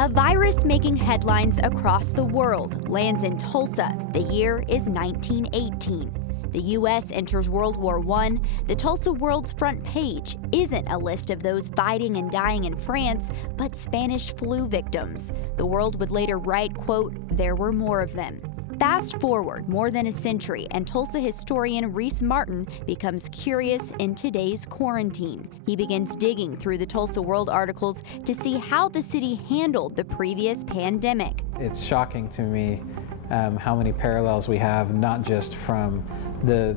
A virus making headlines across the world lands in Tulsa. The year is 1918. The U.S. enters World War I. The Tulsa World's front page isn't a list of those fighting and dying in France, but Spanish flu victims. The world would later write, quote, "There were more of them." Fast forward more than a century, and Tulsa historian Reese Martin becomes curious in today's quarantine. He begins digging through the Tulsa World articles to see how the city handled the previous pandemic. It's shocking to me how many parallels we have, not just from the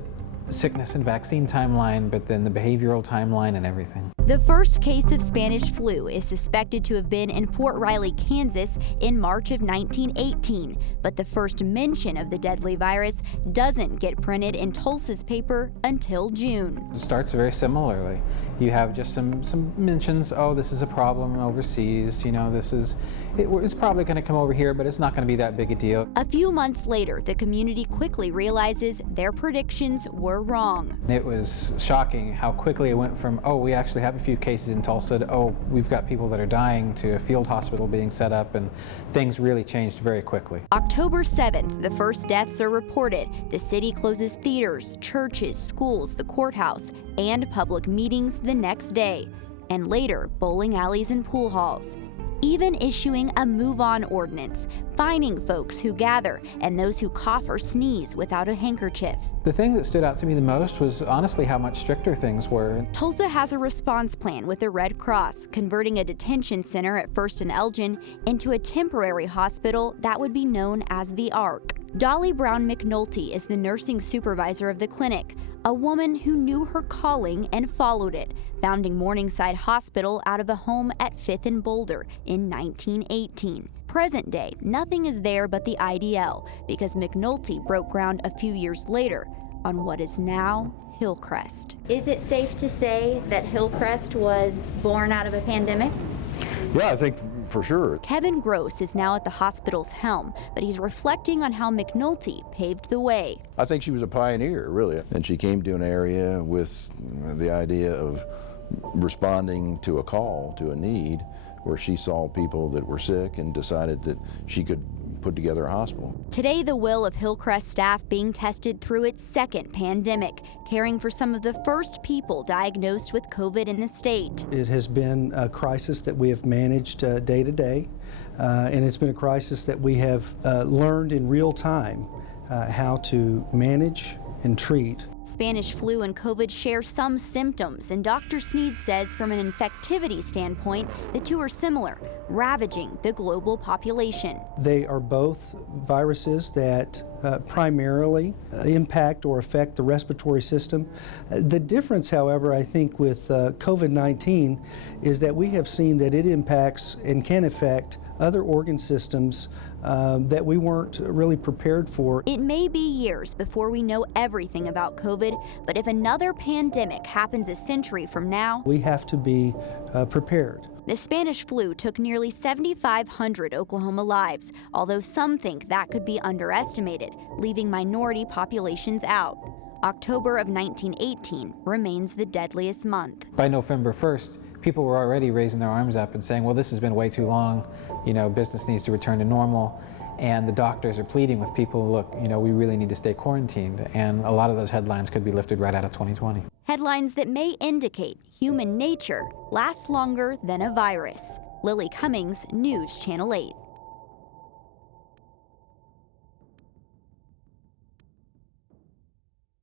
sickness and vaccine timeline, but then the behavioral timeline and everything. The first case of Spanish flu is suspected to have been in Fort Riley, Kansas in March of 1918, but the first mention of the deadly virus doesn't get printed in Tulsa's paper until June. It starts very similarly. You have just some mentions, oh, this is a problem overseas, it's probably going to come over here, but it's not going to be that big a deal. A few months later, the community quickly realizes their predictions were wrong. It was shocking how quickly it went from, oh, we actually have a few cases in Tulsa, to, oh, we've got people that are dying, to a field hospital being set up, and things really changed very quickly. October 7th, the first deaths are reported. The city closes theaters, churches, schools, the courthouse, and public meetings the next day. And later, bowling alleys and pool halls. Even issuing a move-on ordinance, fining folks who gather and those who cough or sneeze without a handkerchief. The thing that stood out to me the most was honestly how much stricter things were. Tulsa has a response plan with the Red Cross, converting a detention center at First and Elgin into a temporary hospital that would be known as the Ark. Dolly Brown McNulty is the nursing supervisor of the clinic, a woman who knew her calling and followed it, founding Morningside Hospital out of a home at 5th and Boulder in 1918. Present day, nothing is there but the IDL, because McNulty broke ground a few years later on what is now Hillcrest. Is it safe to say that Hillcrest was born out of a pandemic? Yeah, I think for sure. Kevin Gross is now at the hospital's helm, but he's reflecting on how McNulty paved the way. I think she was a pioneer, really. And she came to an area with the idea of responding to a call, to a need, where she saw people that were sick and decided that she could put together a hospital. Today, the will of Hillcrest staff being tested through its second pandemic, caring for some of the first people diagnosed with COVID in the state. It has been a crisis that we have managed day to day, and it's been a crisis that we have learned in real time how to manage and treat. Spanish flu and COVID share some symptoms, and Dr. Sneed says from an infectivity standpoint, the two are similar, ravaging the global population. They are both viruses that primarily impact or affect the respiratory system. The difference, however, I think with COVID-19 is that we have seen that it impacts and can affect other organ systems that we weren't really prepared for. It may be years before we know everything about COVID, but if another pandemic happens a century from now, we have to be prepared. The Spanish flu took nearly 7,500 Oklahoma lives, although some think that could be underestimated, leaving minority populations out. October of 1918 remains the deadliest month. By November 1st, people were already raising their arms up and saying, well, this has been way too long, business needs to return to normal. And the doctors are pleading with people, look, we really need to stay quarantined. And a lot of those headlines could be lifted right out of 2020. Headlines that may indicate human nature lasts longer than a virus. Lily Cummings, News Channel 8.